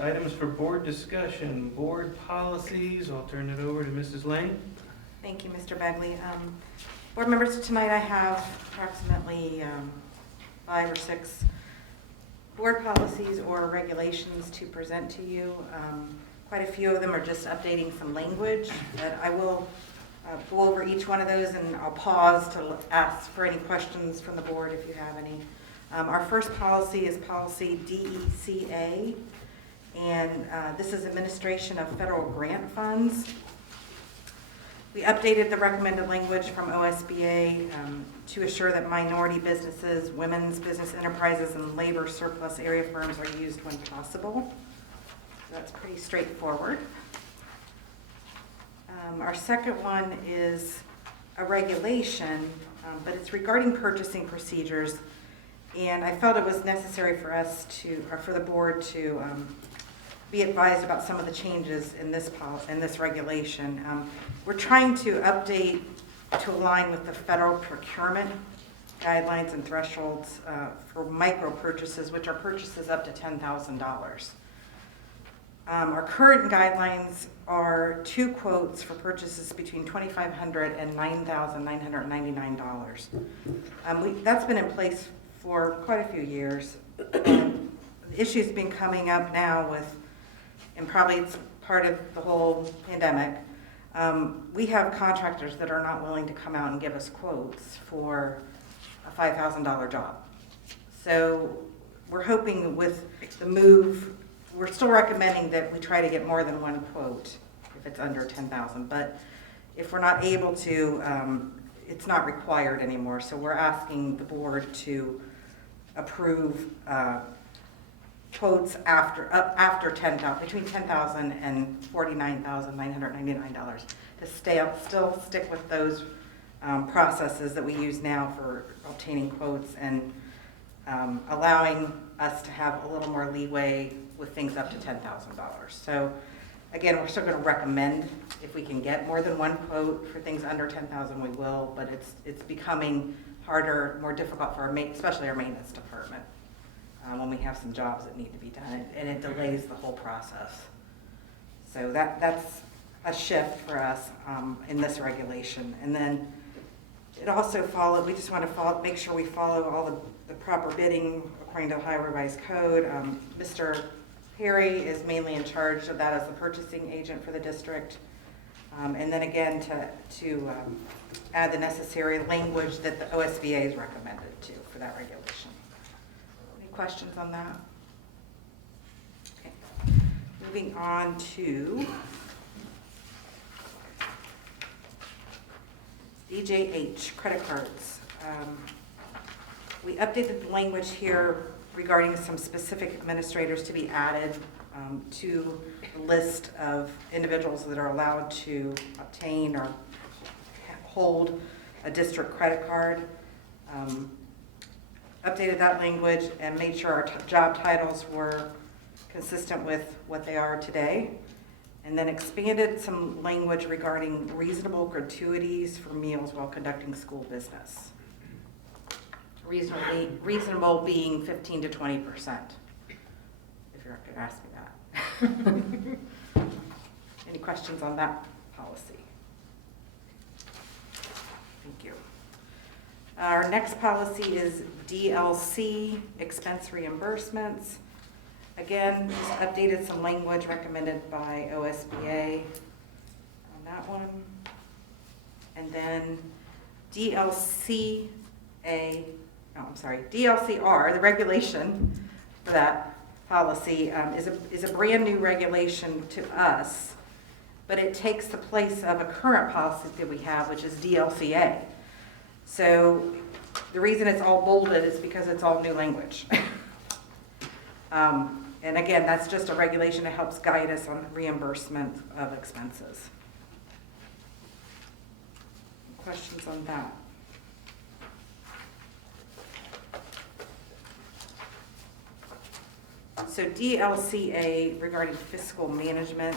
Items for board discussion, board policies. I'll turn it over to Mrs. Lane. Thank you, Mr. Bagley. Board members, tonight I have approximately 5 or 6 board policies or regulations to present to you. Quite a few of them are just updating some language, but I will go over each one of those, and I'll pause to ask for any questions from the board if you have any. Our first policy is policy DECA, and this is administration of federal grant funds. We updated the recommended language from OSBA to assure that minority businesses, women's business enterprises, and labor surplus area firms are used when possible. So that's pretty straightforward. Our second one is a regulation, but it's regarding purchasing procedures, and I felt it was necessary for us to, or for the board to be advised about some of the changes in this regulation. We're trying to update to align with the federal procurement guidelines and thresholds for micro purchases, which are purchases up to $10,000. Our current guidelines are 2 quotes for purchases between $2,500 and $9,999. That's been in place for quite a few years. The issue's been coming up now with, and probably it's part of the whole pandemic, we have contractors that are not willing to come out and give us quotes for a $5,000 job. So we're hoping with the move, we're still recommending that we try to get more than 1 quote if it's under $10,000, but if we're not able to, it's not required anymore. So we're asking the board to approve quotes after $10,000, between $10,000 and $49,999, to still stick with those processes that we use now for obtaining quotes, and allowing us to have a little more leeway with things up to $10,000. So again, we're still going to recommend if we can get more than 1 quote for things under $10,000, we will, but it's becoming harder, more difficult for especially our maintenance department. When we have some jobs that need to be done, and it delays the whole process. So that's a shift for us in this regulation. And then it also we just want to make sure we follow all the proper bidding according to the Ohio Revised Code. Mr. Perry is mainly in charge of that as the purchasing agent for the district. And then again, to add the necessary language that the OSBA is recommended to for that regulation. Questions on that? Okay. Moving on to Djh Credit Cards. We updated the language here regarding some specific administrators to be added to the list of individuals that are allowed to obtain or hold a district credit card. Updated that language and made sure our job titles were consistent with what they are today, and then expanded some language regarding reasonable gratuities for meals while conducting school business. Reasonable being 15 to 20%, if you're going to ask me that. Any questions on that policy? Thank you. Our next policy is DLC, Expense Reimbursements. Again, just updated some language recommended by OSBA on that one. And then DLCR, the regulation for that policy is a brand new regulation to us, but it takes the place of a current policy that we have, which is DLCA. So the reason it's all bolded is because it's all new language. And again, that's just a regulation that helps guide us on reimbursement of expenses. Questions on that? So DLCA regarding fiscal management,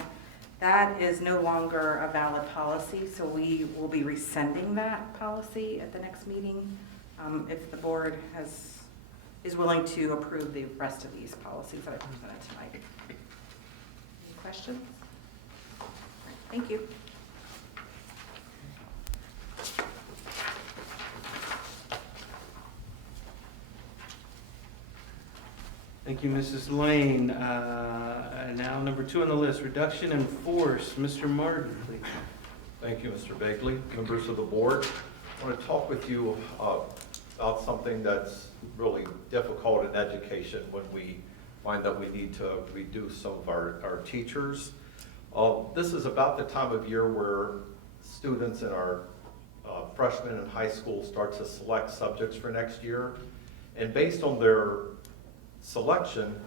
that is no longer a valid policy, so we will be rescinding that policy at the next meeting if the board is willing to approve the rest of these policies that I presented tonight. questions? Thank you. Thank you, Mrs. Lane. Now, number 2 on the list, reduction in force. Mr. Martin, please. Thank you, Mr. Bagley. Members of the board, I want to talk with you about something that's really difficult in education when we find that we need to reduce some of our teachers. This is about the time of year where students in our freshmen in high school start to select subjects for next year. And based on their selection,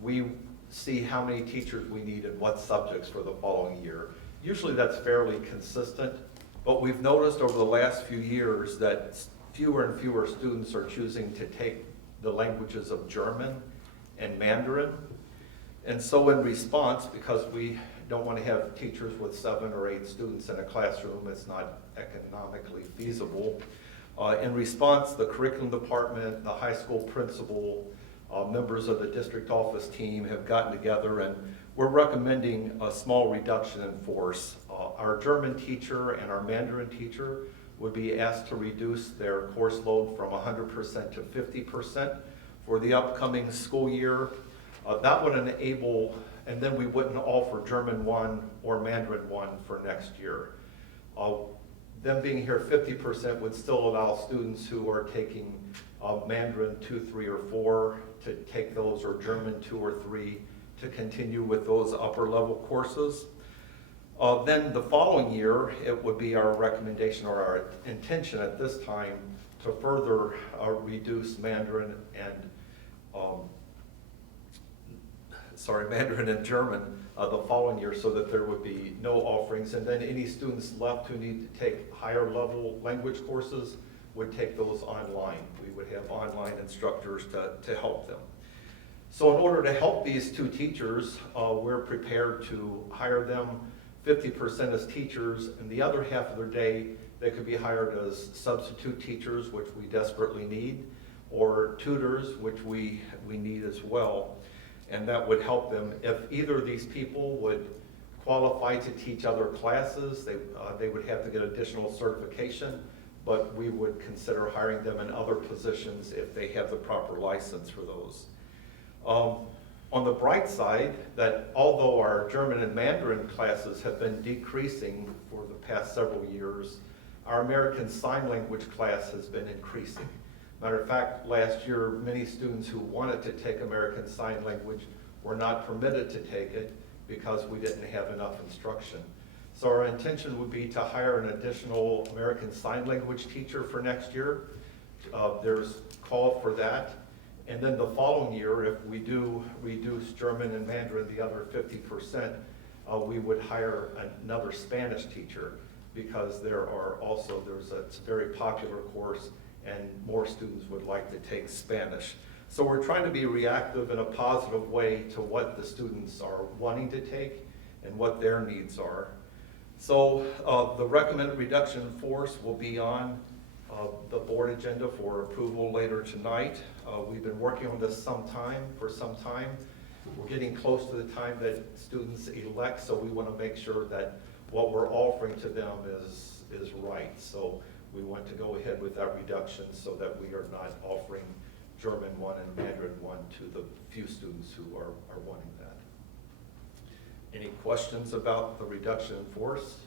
we see how many teachers we need and what subjects for the following year. Usually that's fairly consistent, but we've noticed over the last few years that fewer and fewer students are choosing to take the languages of German and Mandarin. And so in response, because we don't want to have teachers with 7 or 8 students in a classroom, it's not economically feasible. In response, the curriculum department, the high school principal, members of the district office team have gotten together, and we're recommending a small reduction in force. Our German teacher and our Mandarin teacher would be asked to reduce their course load from 100% to 50% for the upcoming school year. That would enable, and then we wouldn't offer German 1 or Mandarin 1 for next year. Them being here 50% would still allow students who are taking Mandarin 2, 3, or 4 to take those, or German 2 or 3 to continue with those upper level courses. Then the following year, it would be our recommendation or our intention at this time to further reduce Mandarin and Mandarin and German the following year, so that there would be no offerings, and then any students left who need to take higher level language courses would take those online. We would have online instructors to help them. So in order to help these 2 teachers, we're prepared to hire them 50% as teachers, and the other half of their day, they could be hired as substitute teachers, which we desperately need, or tutors, which we need as well. And that would help them. If either of these people would qualify to teach other classes, they would have to get additional certification, but we would consider hiring them in other positions if they have the proper license for those. On the bright side, that although our German and Mandarin classes have been decreasing for the past several years, our American Sign Language class has been increasing. Matter of fact, last year, many students who wanted to take American Sign Language were not permitted to take it because we didn't have enough instruction. So our intention would be to hire an additional American Sign Language teacher for next year. There's call for that. And then the following year, if we do reduce German and Mandarin the other 50%, we would hire another Spanish teacher, because there's a very popular course and more students would like to take Spanish. So we're trying to be reactive in a positive way to what the students are wanting to take and what their needs are. So the recommended reduction in force will be on the board agenda for approval later tonight. We've been working on this for some time. We're getting close to the time that students elect, so we want to make sure that what we're offering to them is right. So we want to go ahead with that reduction so that we are not offering German 1 and Mandarin 1 to the few students who are wanting that. Any questions about the reduction in force?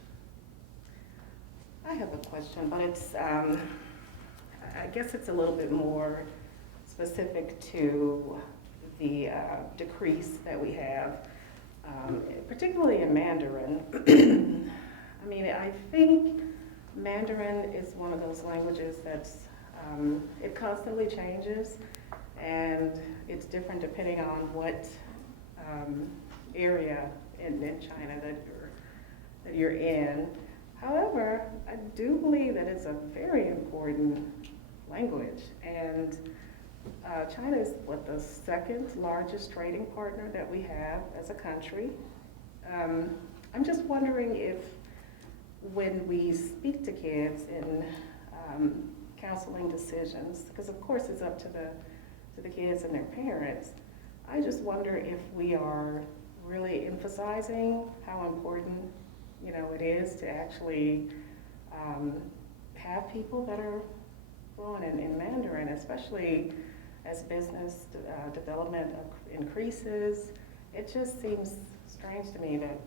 I have a question, but it's, I guess it's a little bit more specific to the decrease that we have, particularly in Mandarin. I mean, I think Mandarin is one of those languages that's, it constantly changes, and it's different depending on what area in China that you're in. However, I do believe that it's a very important language, and China is the 2nd largest trading partner that we have as a country. I'm just wondering if, when we speak to kids in counseling decisions, because of course it's up to the kids and their parents, I just wonder if we are really emphasizing how important, it is to actually have people that are fluent in Mandarin, especially as business development increases. It just seems strange to me that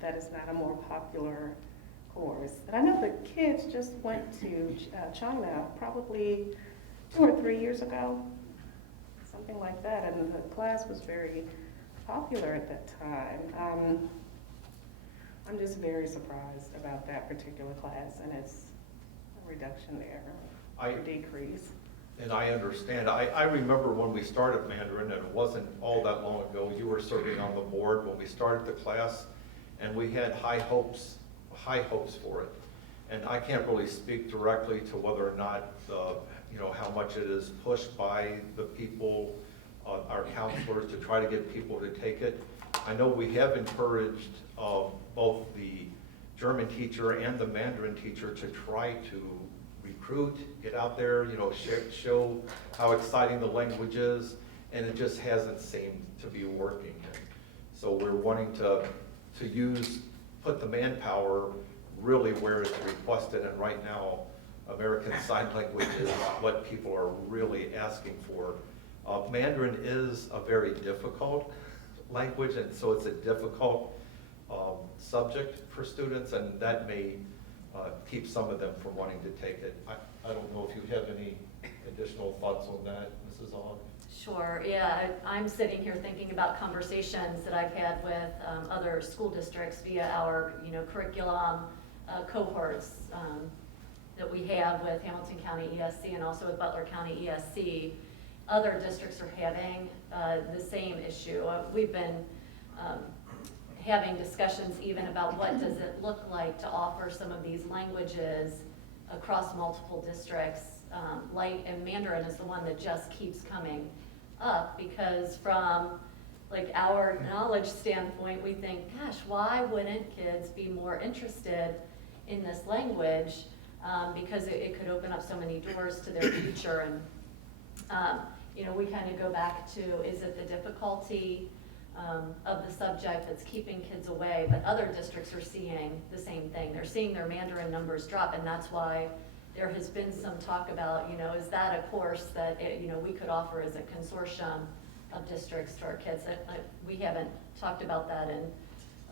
that is not a more popular course. And I know the kids just went to China probably 2 or 3 years ago, something like that, and the class was very popular at that time. I'm just very surprised about that particular class and its reduction there, or decrease. And I understand. I remember when we started Mandarin, and it wasn't all that long ago, you were serving on the board when we started the class, and we had high hopes for it. And I can't really speak directly to whether or not, how much it is pushed by the people, our counselors, to try to get people to take it. I know we have encouraged both the German teacher and the Mandarin teacher to try to recruit, get out there, show how exciting the language is, and it just hasn't seemed to be working. So we're wanting to put the manpower really where it's requested, and right now, American Sign Language is what people are really asking for. Mandarin is a very difficult language, and so it's a difficult subject for students, and that may keep some of them from wanting to take it. I don't know if you have any additional thoughts on that, Mrs. Ogg? Sure, yeah, I'm sitting here thinking about conversations that I've had with other school districts via our, curriculum cohorts that we have with Hamilton County ESC and also with Butler County ESC. Other districts are having the same issue. We've been having discussions even about what does it look like to offer some of these languages across multiple districts. And Mandarin is the one that just keeps coming up, because from our knowledge standpoint, we think, gosh, why wouldn't kids be more interested in this language? Because it could open up so many doors to their future. And we kind of go back to, is it the difficulty of the subject that's keeping kids away? But other districts are seeing the same thing. They're seeing their Mandarin numbers drop, and that's why there has been some talk about, is that a course that, we could offer as a consortium of districts to our kids. We haven't talked about that in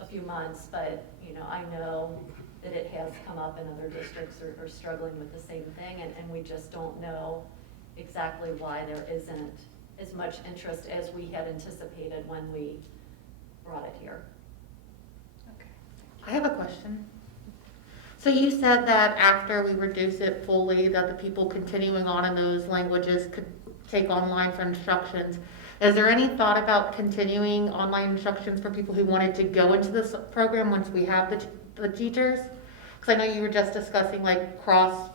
a few months, but, I know that it has come up, and other districts are struggling with the same thing, and we just don't know exactly why there isn't as much interest as we had anticipated when we brought it here. Okay. I have a question. So you said that after we reduce it fully, that the people continuing on in those languages could take online for instructions. Is there any thought about continuing online instructions for people who wanted to go into this program once we have the teachers? Because I know you were just discussing cross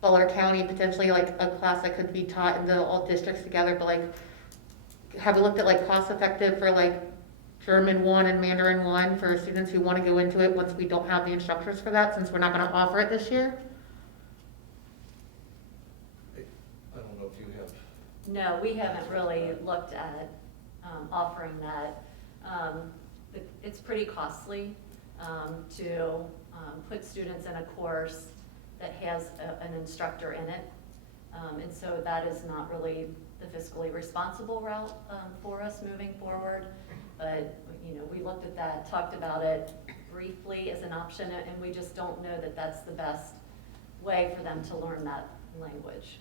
Butler County, potentially a class that could be taught in all districts together, but have we looked at cost effective for German 1 and Mandarin 1 for students who want to go into it once we don't have the instructors for that, since we're not going to offer it this year? I don't know if you have. No, we haven't really looked at offering that. It's pretty costly to put students in a course that has an instructor in it. And so that is not really the fiscally responsible route for us moving forward. But, we looked at that, talked about it briefly as an option, and we just don't know that that's the best way for them to learn that language.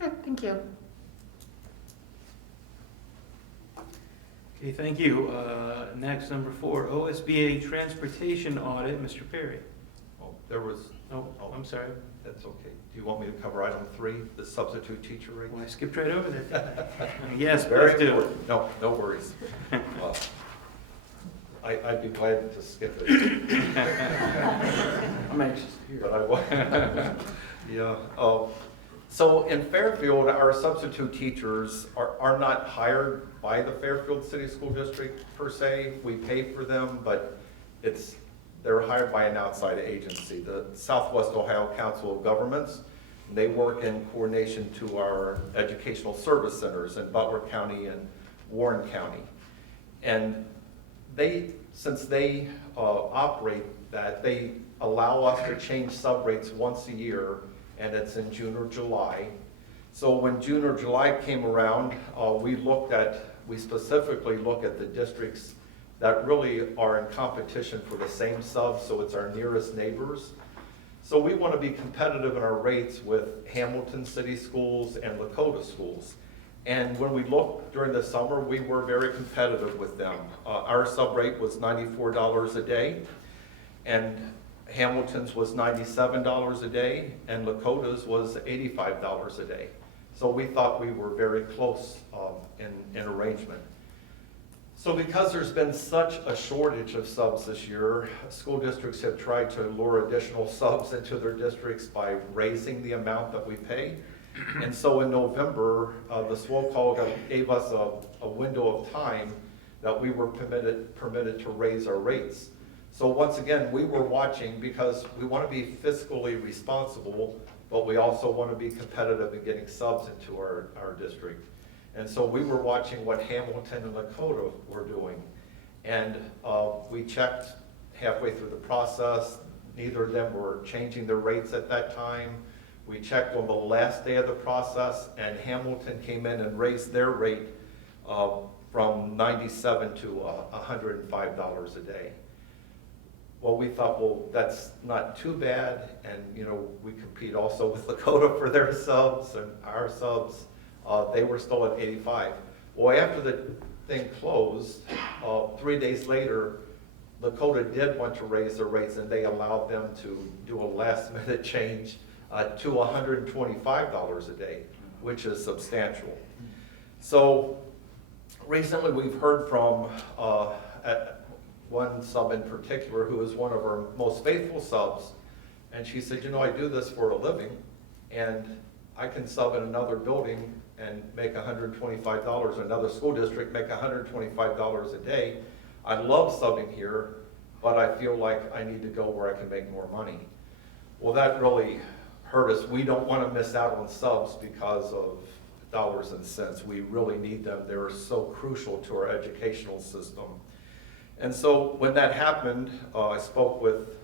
Okay, thank you. Okay, thank you. Next, number 4, OSBA Transportation Audit, Mr. Perry. Oh, there was. Oh, I'm sorry. That's okay. Do you want me to cover item 3, the substitute teacher rate? Well, I skipped right over that. Yes, Very please do. important. No worries. I'd be glad to skip it. I'm anxious to hear. But I won't. Yeah. So in Fairfield, our substitute teachers are not hired by the Fairfield City School District per se. We pay for them, but they're hired by an outside agency, the Southwest Ohio Council of Governments. They work in coordination to our educational service centers in Butler County and Warren County. And since they operate that, they allow us to change subrates once a year, and it's in June or July. So when June or July came around, we specifically look at the districts that really are in competition for the same subs, so it's our nearest neighbors. So we want to be competitive in our rates with Hamilton City Schools and Lakota Schools. And when we looked during the summer, we were very competitive with them. Our sub rate was $94 a day, and Hamilton's was $97 a day, and Lakota's was $85 a day. So we thought we were very close in arrangement. So because there's been such a shortage of subs this year, school districts have tried to lure additional subs into their districts by raising the amount that we pay. And so in November, the SWO call gave us a window of time that we were permitted to raise our rates. So once again, we were watching because we want to be fiscally responsible, but we also want to be competitive in getting subs into our district. And so we were watching what Hamilton and Lakota were doing. And we checked halfway through the process. Neither of them were changing their rates at that time. We checked on the last day of the process, and Hamilton came in and raised their rate from $97 to $105 a day. Well, we thought, well, that's not too bad, and we compete also with Lakota for their subs and our subs. They were still at 85. Well, after the thing closed, 3 days later, Lakota did want to raise their rates, and they allowed them to do a last-minute change to $125 a day, which is substantial. So recently, we've heard from one sub in particular who is one of our most faithful subs, and she said, I do this for a living, and I can sub in another building and make $125, another school district make $125 a day. I love subbing here, but I feel like I need to go where I can make more money. Well, that really hurt us. We don't want to miss out on subs because of dollars and cents. We really need them. They're so crucial to our educational system. And so when that happened, I spoke with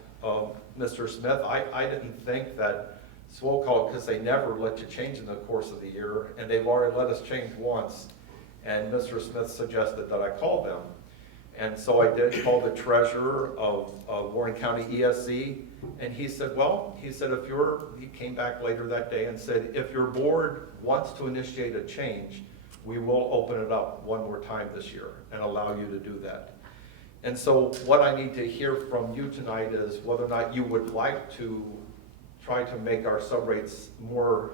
Mr. Smith. I didn't think that SWO called, because they never let you change in the course of the year, and they've already let us change once. And Mr. Smith suggested that I call them. And so I did call the treasurer of Warren County ESC, and he said, he came back later that day and said, if your board wants to initiate a change, we will open it up one more time this year and allow you to do that. And so what I need to hear from you tonight is whether or not you would like to try to make our subrates more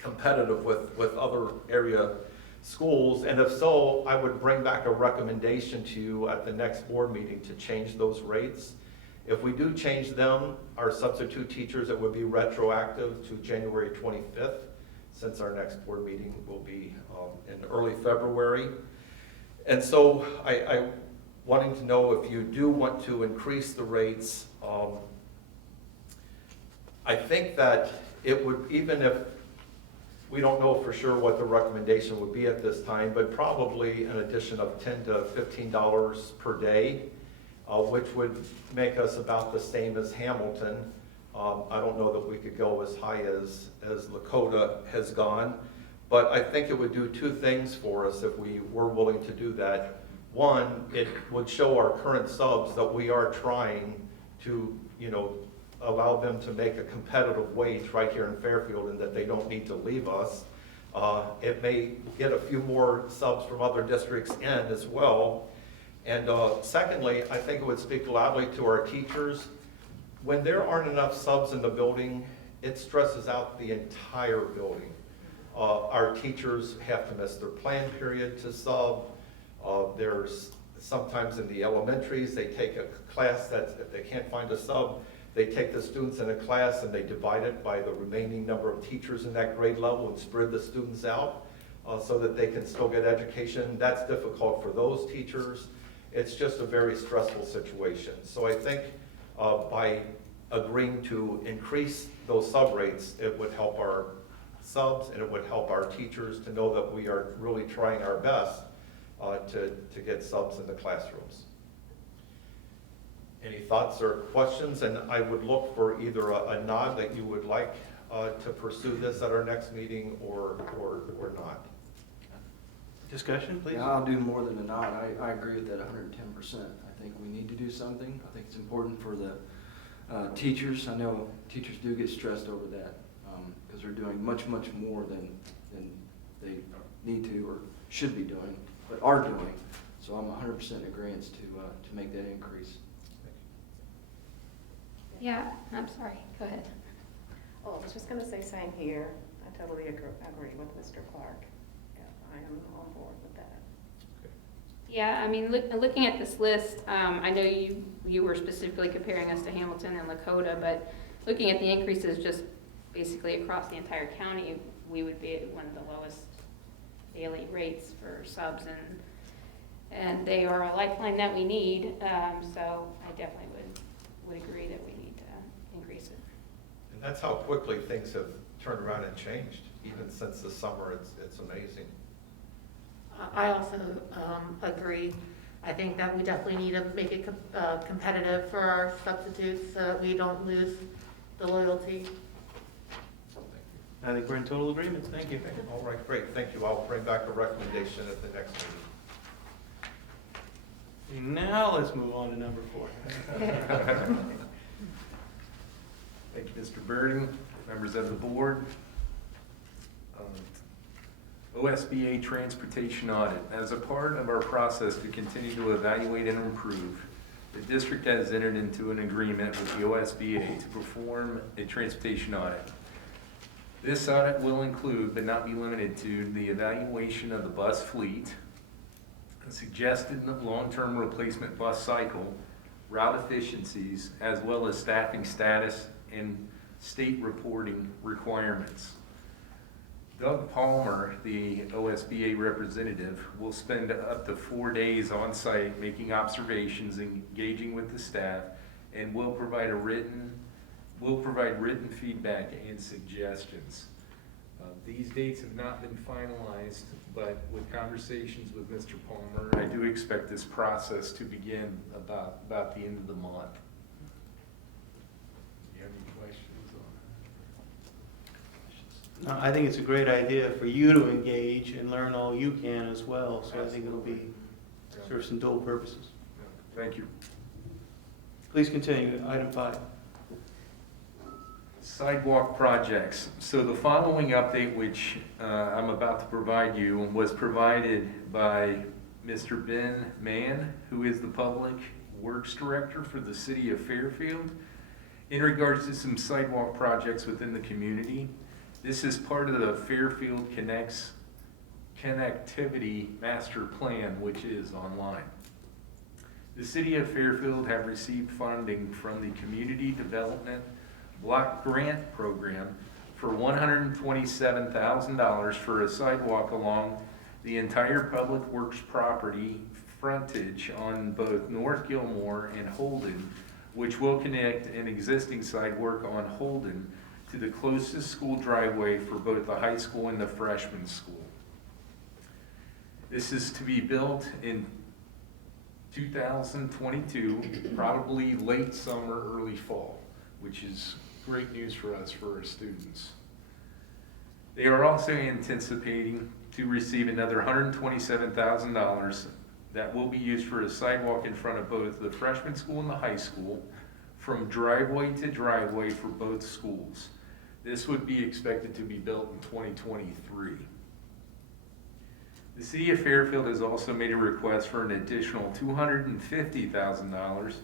competitive with other area schools, and if so, I would bring back a recommendation to you at the next board meeting to change those rates. If we do change them, our substitute teachers, it would be retroactive to January 25th, since our next board meeting will be in early February. And so I wanting to know if you do want to increase the rates. I think that it would, even if we don't know for sure what the recommendation would be at this time, but probably an addition of $10 to $15 per day, which would make us about the same as Hamilton. I don't know that we could go as high as Lakota has gone, but I think it would do two things for us if we were willing to do that. One, it would show our current subs that we are trying to, allow them to make a competitive wage right here in Fairfield, and that they don't need to leave us. It may get a few more subs from other districts in as well. And secondly, I think it would speak loudly to our teachers. When there aren't enough subs in the building, it stresses out the entire building. Our teachers have to miss their plan period to sub. There's sometimes in the elementaries, they take a class that if they can't find a sub, they take the students in a class and they divide it by the remaining number of teachers in that grade level and spread the students out so that they can still get education. That's difficult for those teachers. It's just a very stressful situation. So I think by agreeing to increase those sub rates, it would help our subs and it would help our teachers to know that we are really trying our best to get subs in the classrooms. Any thoughts or questions? And I would look for either a nod that you would like to pursue this at our next meeting or not. Discussion, please? Yeah, I'll do more than a nod. I agree with that 110%. I think we need to do something. I think it's important for the teachers. I know teachers do get stressed over that because they're doing much, much more than they need to or should be doing, but are doing. So I'm 100% in agreement to make that increase. Yeah, I'm sorry, go ahead. Oh, I was just gonna say same here. I totally agree with Mr. Clark. Yeah, I am on board with that. Yeah, I mean, looking at this list, I know you were specifically comparing us to Hamilton and Lakota, but looking at the increases just basically across the entire county, we would be at one of the lowest daily rates for subs, and they are a lifeline that we need, so I definitely would agree that we need to increase it. And that's how quickly things have turned around and changed. Even since the summer, it's amazing. I also agree. I think that we definitely need to make it competitive for our substitutes so that we don't lose the loyalty. I think we're in total agreement. Thank you. All right, great, thank you. I'll bring back a recommendation at the next meeting. Now let's move on to number 4. Thank you, Mr. Birding, members of the board. OSBA Transportation Audit. As a part of our process to continue to evaluate and improve, the district has entered into an agreement with the OSBA to perform a transportation audit. This audit will include, but not be limited to, the evaluation of the bus fleet, a suggested long-term replacement bus cycle, route efficiencies, as well as staffing status and state reporting requirements. Doug Palmer, the OSBA representative, will spend up to 4 days on site making observations, engaging with the staff, and will provide written feedback and suggestions. These dates have not been finalized, but with conversations with Mr. Palmer, I do expect this process to begin about the end of the month. Do you have any questions on? No, I think it's a great idea for you to engage and learn all you can as well, so I think it'll be, serve some dual purposes. Thank you. Please continue, item 5. Sidewalk projects. So the following update, which I'm about to provide you, was provided by Mr. Ben Mann, who is the Public Works Director for the City of Fairfield, in regards to some sidewalk projects within the community. This is part of the Fairfield Connectivity Master Plan, which is online. The City of Fairfield have received funding from the Community Development Block Grant Program for $127,000 for a sidewalk along the entire Public Works property frontage on both North Gilmore and Holden, which will connect an existing sidewalk on Holden to the closest school driveway for both the high school and the freshman school. This is to be built in 2022, probably late summer, early fall, which is great news for us, for our students. They are also anticipating to receive another $127,000 that will be used for a sidewalk in front of both the freshman school and the high school, from driveway to driveway for both schools. This would be expected to be built in 2023. The City of Fairfield has also made a request for an additional $250,000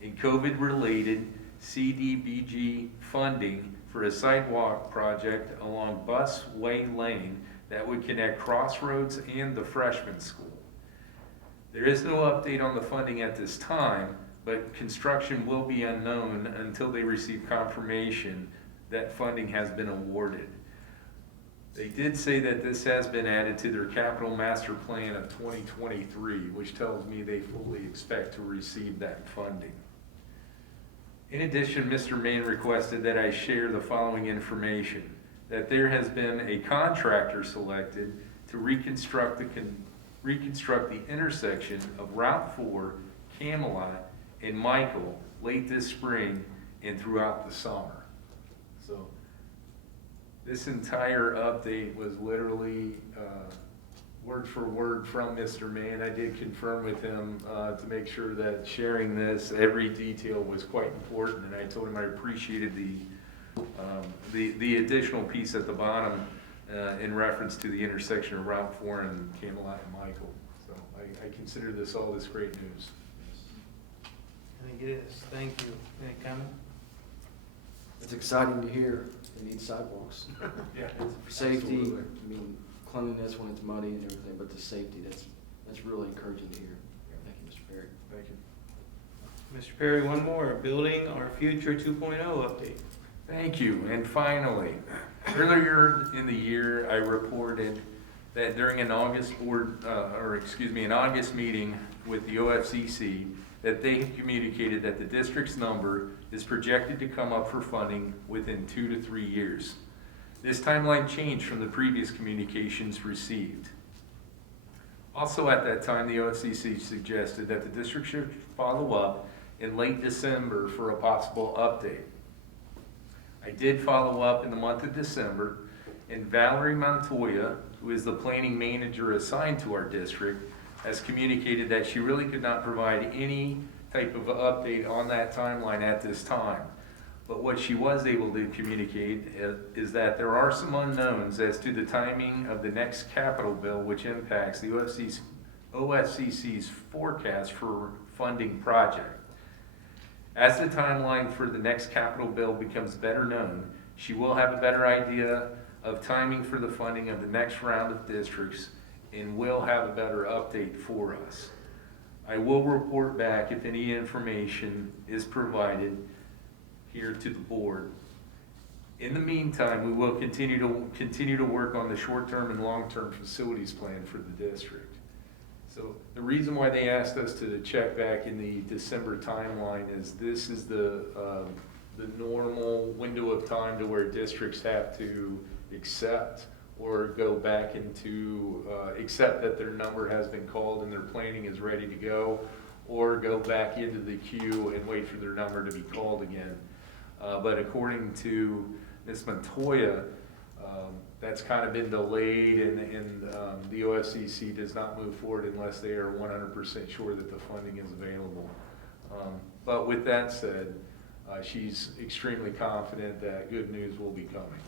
in COVID-related CDBG funding for a sidewalk project along Busway Lane that would connect Crossroads and the freshman school. There is no update on the funding at this time, but construction will be unknown until they receive confirmation that funding has been awarded. They did say that this has been added to their capital master plan of 2023, which tells me they fully expect to receive that funding. In addition, Mr. Mann requested that I share the following information: that there has been a contractor selected to reconstruct reconstruct the intersection of Route 4, Camelot, and Michael late this spring and throughout the summer. So this entire update was literally word for word from Mr. Mann. I did confirm with him to make sure that sharing this, every detail was quite important, and I told him I appreciated the additional piece at the bottom in reference to the intersection of Route 4 and Camelot and Michael. So I consider this all this great news. I think it is. Thank you. Any comment? It's exciting to hear they need sidewalks. Yeah. For safety, Absolutely. I mean, cleanliness when it's muddy and everything, but the safety, that's really encouraging to hear. Thank you, Mr. Perry. Thank you. Mr. Perry, one more. Building Our Future 2.0 update. Thank you. And finally, earlier in the year, I reported that during an August an August meeting with the OFCC, that they had communicated that the district's number is projected to come up for funding within 2 to 3 years. This timeline changed from the previous communications received. Also at that time, the OFCC suggested that the district should follow up in late December for a possible update. I did follow up in the month of December, and Valerie Montoya, who is the planning manager assigned to our district, has communicated that she really could not provide any type of update on that timeline at this time. But what she was able to communicate is that there are some unknowns as to the timing of the next capital bill, which impacts the OFCC's forecast for funding project. As the timeline for the next capital bill becomes better known, she will have a better idea of timing for the funding of the next round of districts and will have a better update for us. I will report back if any information is provided here to the board. In the meantime, we will continue to work on the short-term and long-term facilities plan for the district. So the reason why they asked us to check back in the December timeline is this is the normal window of time to where districts have to accept or go back into, accept that their number has been called and their planning is ready to go, or go back into the queue and wait for their number to be called again. But according to Ms. Montoya, that's kind of been delayed, and the OFCC does not move forward unless they are 100% sure that the funding is available. But with that said, she's extremely confident that good news will be coming.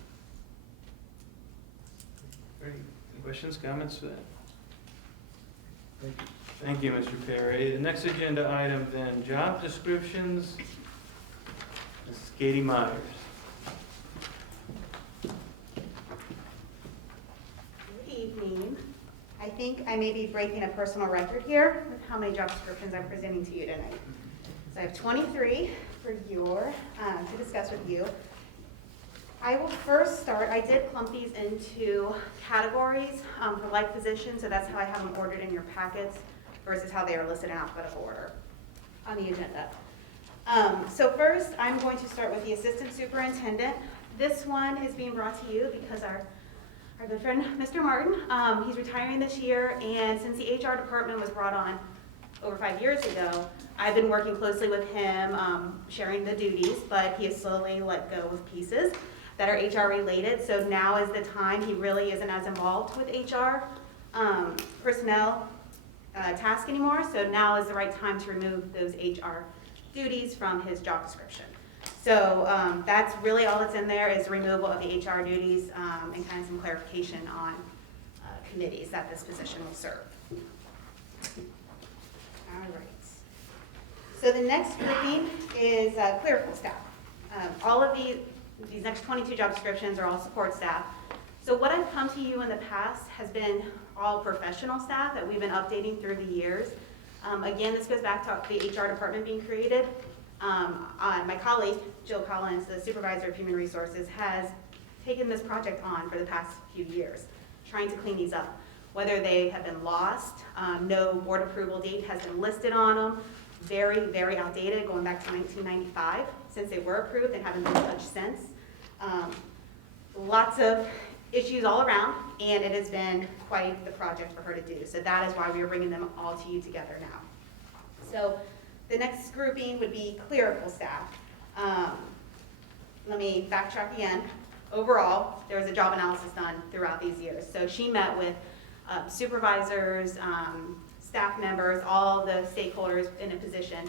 Great. Any questions, comments for that? Thank you, Mr. Perry. The next agenda item then, job descriptions. Mrs. Katie Myers. Good evening. I think I may be breaking a personal record here with how many job descriptions I'm presenting to you tonight. So I have 23 for to discuss with you. I will first start, I did clump these into categories for like positions, so that's how I have them ordered in your packets versus how they are listed in alphabetical order on the agenda. So first, I'm going to start with the Assistant Superintendent. This one is being brought to you because our good friend, Mr. Martin, he's retiring this year, and since the HR department was brought on over 5 years ago, I've been working closely with him, sharing the duties, but he has slowly let go of pieces that are HR related. So now is the time. He really isn't as involved with HR personnel task anymore. So now is the right time to remove those HR duties from his job description. So that's really all that's in there is removal of the HR duties and kind of some clarification on committees that this position will serve. All right. So the next grouping is clerical staff. All of these next 22 job descriptions are all support staff. So what I've come to you in the past has been all professional staff that we've been updating through the years. Again, this goes back to the HR department being created. My colleague, Jill Collins, the supervisor of human resources, has taken this project on for the past few years, trying to clean these up. Whether they have been lost, no board approval date has been listed on them, very, very outdated, going back to 1995. Since they were approved, they haven't been touched since. Lots of issues all around, and it has been quite the project for her to do. So that is why we are bringing them all to you together now. So the next grouping would be clerical staff. Let me backtrack again. Overall, there was a job analysis done throughout these years. So she met with supervisors, staff members, all the stakeholders in a position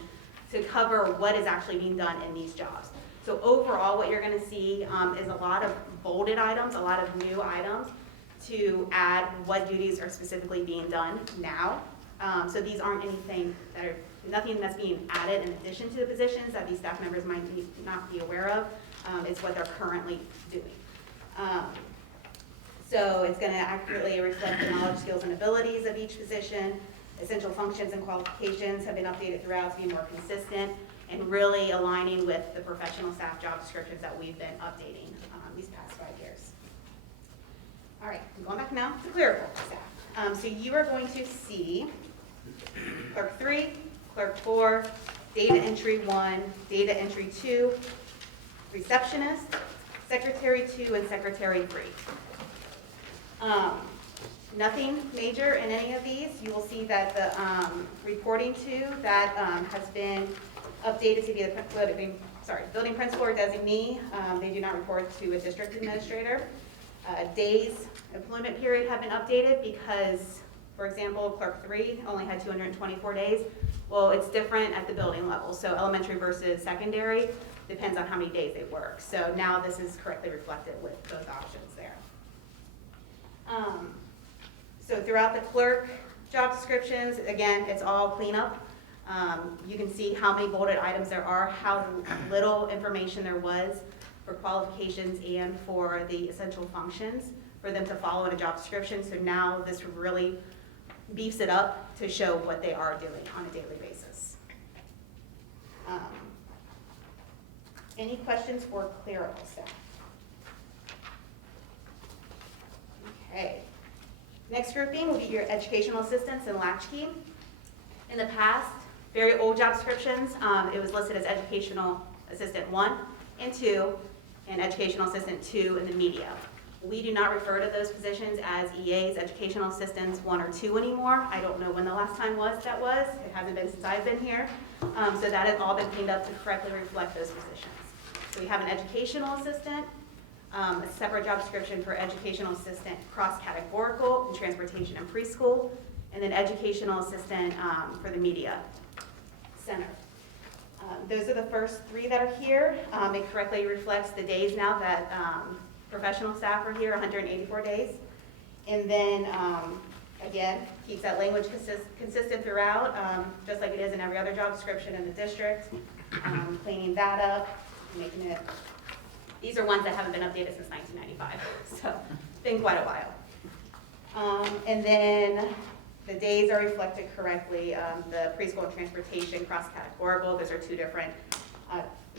to cover what is actually being done in these jobs. So overall, what you're gonna see is a lot of bolded items, a lot of new items to add what duties are specifically being done now. So these aren't nothing that's being added in addition to the positions that these staff members might not be aware of. It's what they're currently doing. So it's gonna accurately reflect the knowledge, skills, and abilities of each position. Essential functions and qualifications have been updated throughout to be more consistent and really aligning with the professional staff job descriptions that we've been updating these past 5 years. All right, I'm going back now to clerical staff. So you are going to see clerk 3, clerk 4, data entry 1, data entry 2, receptionist, secretary 2, and secretary 3. Nothing major in any of these. You will see that the reporting to that has been updated to be the building principal or designee. They do not report to a district administrator. Days employment period have been updated because, for example, clerk 3 only had 224 days. Well, it's different at the building level. So elementary versus secondary depends on how many days they work. So now this is correctly reflected with both options there. So throughout the clerk job descriptions, again, it's all cleanup. You can see how many bolded items there are, how little information there was for qualifications and for the essential functions for them to follow in a job description. So now this really beefs it up to show what they are doing on a daily basis. Any questions for clerical staff? Okay. Next grouping will be your educational assistants and latchkey. In the past, very old job descriptions, it was listed as educational assistant 1 and 2, and educational assistant 2 in the media. We do not refer to those positions as EAs, educational assistants 1 or 2 anymore. I don't know when the last time that was. It hasn't been since I've been here. So that has all been cleaned up to correctly reflect those positions. So we have an educational assistant, a separate job description for educational assistant cross-categorical in transportation and preschool, and then educational assistant for the media center. Those are the first 3 that are here. It correctly reflects the days now that professional staff are here, 184 days. And then, again, keeps that language consistent throughout, just like it is in every other job description in the district. Cleaning that up, making it. These are ones that haven't been updated since 1995, so it's been quite a while. And then the days are reflected correctly. The preschool and transportation cross-categorical, those are 2 different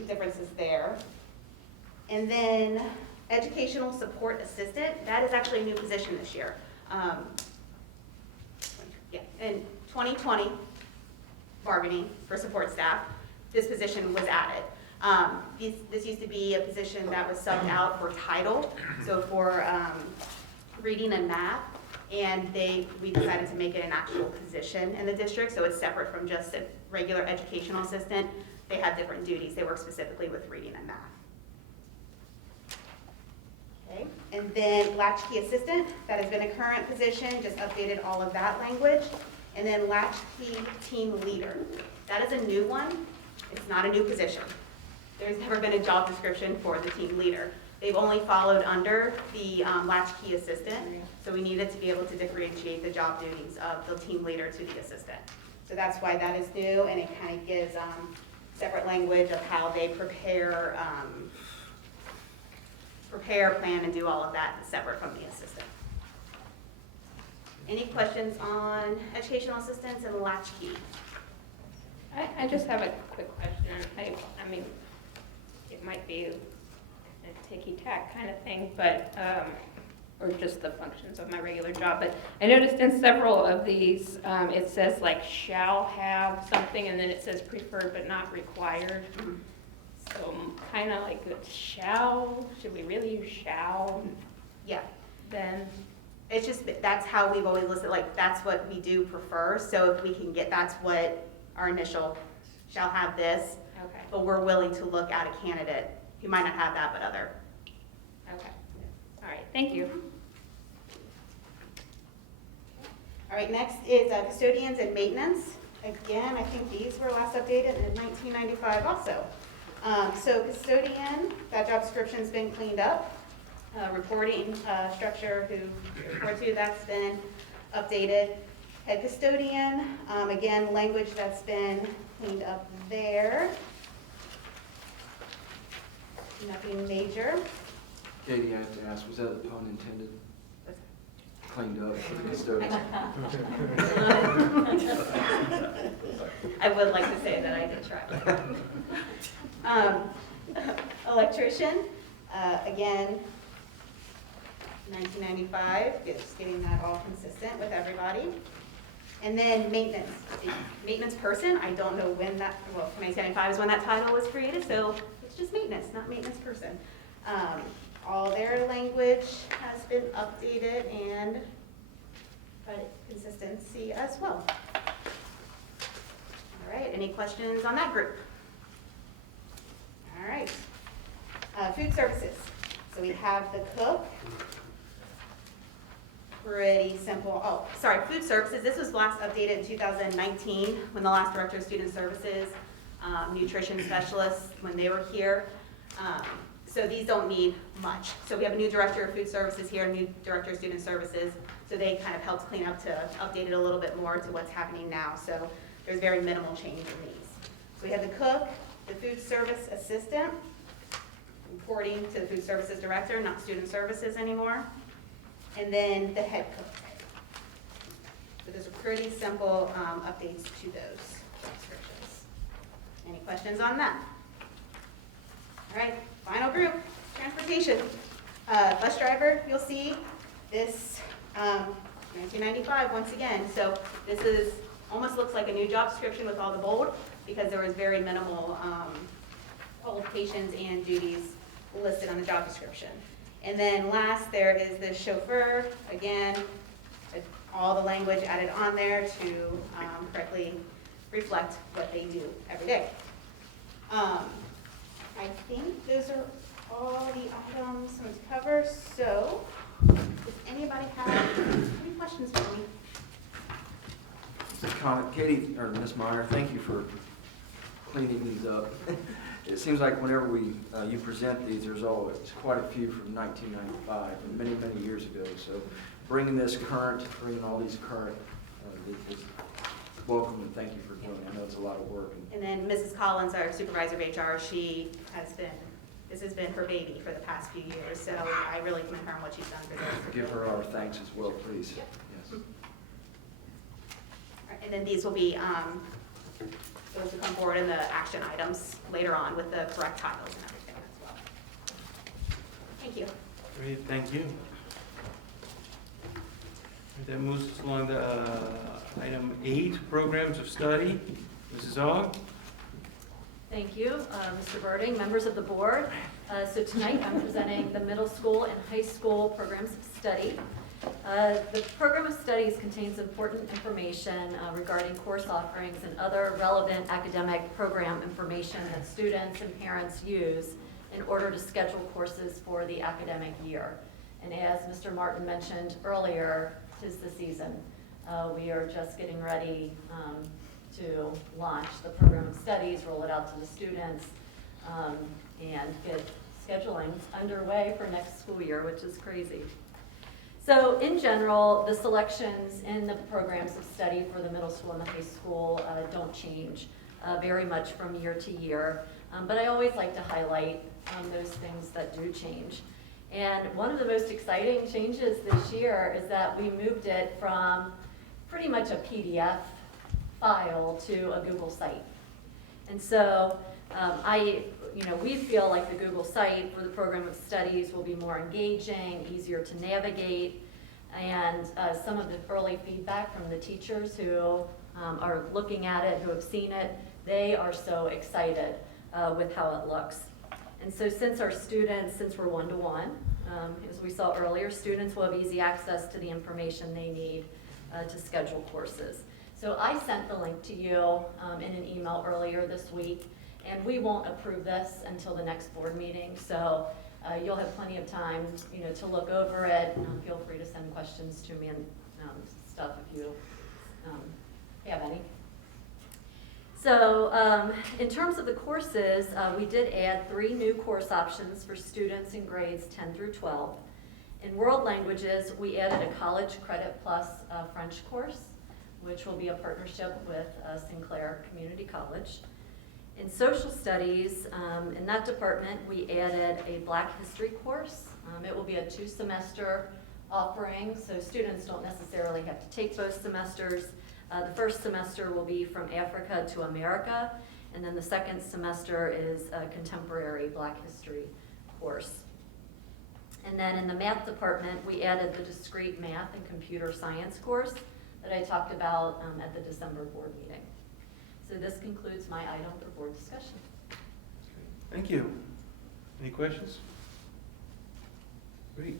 differences there. And then educational support assistant, that is actually a new position this year. In 2020 bargaining for support staff, this position was added. This used to be a position that was subbed out for title, so for reading and math, and we decided to make it an actual position in the district, so it's separate from just a regular educational assistant. They have different duties. They work specifically with reading and math. Okay, and then latchkey assistant, that has been a current position, just updated all of that language. And then latchkey team leader, that is a new one. It's not a new position. There's never been a job description for the team leader. They've only followed under the latchkey assistant, so we needed to be able to differentiate the job duties of the team leader to the assistant. So that's why that is new, and it kind of gives separate language of how they prepare, plan, and do all of that separate from the assistant. Any questions on educational assistants and latchkey? I just have a quick question. I mean, it might be a ticky-tack kind of thing, but, or just the functions of my regular job, but I noticed in several of these, it says like shall have something, and then it says preferred but not required. So kind of like shall, should we really use shall? Yeah. then, It's just, that's how we've always listed, like, that's what we do prefer. So if we can get, that's what our initial shall have this, okay, but we're willing to look at a candidate who might not have that, but other. okay. All right, thank you. All right, next is custodians and maintenance. Again, I think these were last updated in 1995 also. So custodian, that job description's been cleaned up. Reporting structure, who you report to, that's been updated. Head custodian, again, language that's been cleaned up there. Nothing major. Katie, I have to ask, was that a pun intended? Cleaned up for the custodians? I would like to say that I did try. Electrician, again, 1995, just getting that all consistent with everybody. And then maintenance, maintenance person, I don't know when that, well, 1995 is when that title was created, so it's just maintenance, not maintenance person. All their language has been updated and consistency as well. All right, any questions on that group? All right. Food services. So we have the cook. Pretty simple. Oh, sorry, food services. This was last updated in 2019 when the last director of student services, nutrition specialists, when they were here. So these don't need much. So we have a new director of food services here, a new director of student services. So they kind of helped clean up to update it a little bit more to what's happening now. So there's very minimal change in these. So we have the cook, the food service assistant, reporting to the food services director, not student services anymore. And then the head cook. So those are pretty simple updates to those descriptions. Any questions on that? All right, final group, transportation. Bus driver, you'll see this 1995 once again. So this is almost looks like a new job description with all the bold because there was very minimal qualifications and duties listed on the job description. And then last, there is the chauffeur, again, all the language added on there to correctly reflect what they do every day. I think those are all the items to cover, so does anybody have any questions for me? Just a comment, Katie, or Ms. Meyer, thank you for cleaning these up. It seems like whenever you present these, there's always quite a few from 1995, and many, many years ago. So bringing this current, bringing all these current, is welcome, and thank you for doing it. I know it's a lot of work. And then Mrs. Collins, our supervisor of HR, she has been, this has been her baby for the past few years, so I really commend her on what she's done for this. Give her our thanks as well, please. Yep. Yes. All right, and then these will be, those will come forward in the action items later on with the correct titles and everything as well. Thank you. Great, thank you. That moves us along to item 8, programs of study. Mrs. Aug? Thank you, Mr. Birding, members of the board. So tonight I'm presenting the middle school and high school programs of study. The program of studies contains important information regarding course offerings and other relevant academic program information that students and parents use in order to schedule courses for the academic year. And as Mr. Martin mentioned earlier, 'tis the season. We are just getting ready to launch the program of studies, roll it out to the students, and get scheduling underway for next school year, which is crazy. So in general, the selections in the programs of study for the middle school and the high school don't change very much from year to year, but I always like to highlight those things that do change. And one of the most exciting changes this year is that we moved it from pretty much a PDF file to a Google site. And so we feel like the Google site for the program of studies will be more engaging, easier to navigate, and some of the early feedback from the teachers who are looking at it, who have seen it, they are so excited with how it looks. And so since we're one-to-one, As we saw earlier, students will have easy access to the information they need to schedule courses. So I sent the link to you in an email earlier this week, and we won't approve this until the next board meeting. So you'll have plenty of time, to look over it. Feel free to send questions to me and stuff if you have any. So in terms of the courses, we did add 3 new course options for students in grades 10 through 12. In world languages, we added a College Credit Plus French course, which will be a partnership with Sinclair Community College. In social studies, in that department, we added a Black History course. It will be a 2-semester offering, so students don't necessarily have to take both semesters. The first semester will be from Africa to America, and then the second semester is a contemporary Black History course. And then in the math department, we added the discrete math and computer science course that I talked about at the December board meeting. So this concludes my item for board discussion. Thank you. Any questions? Great.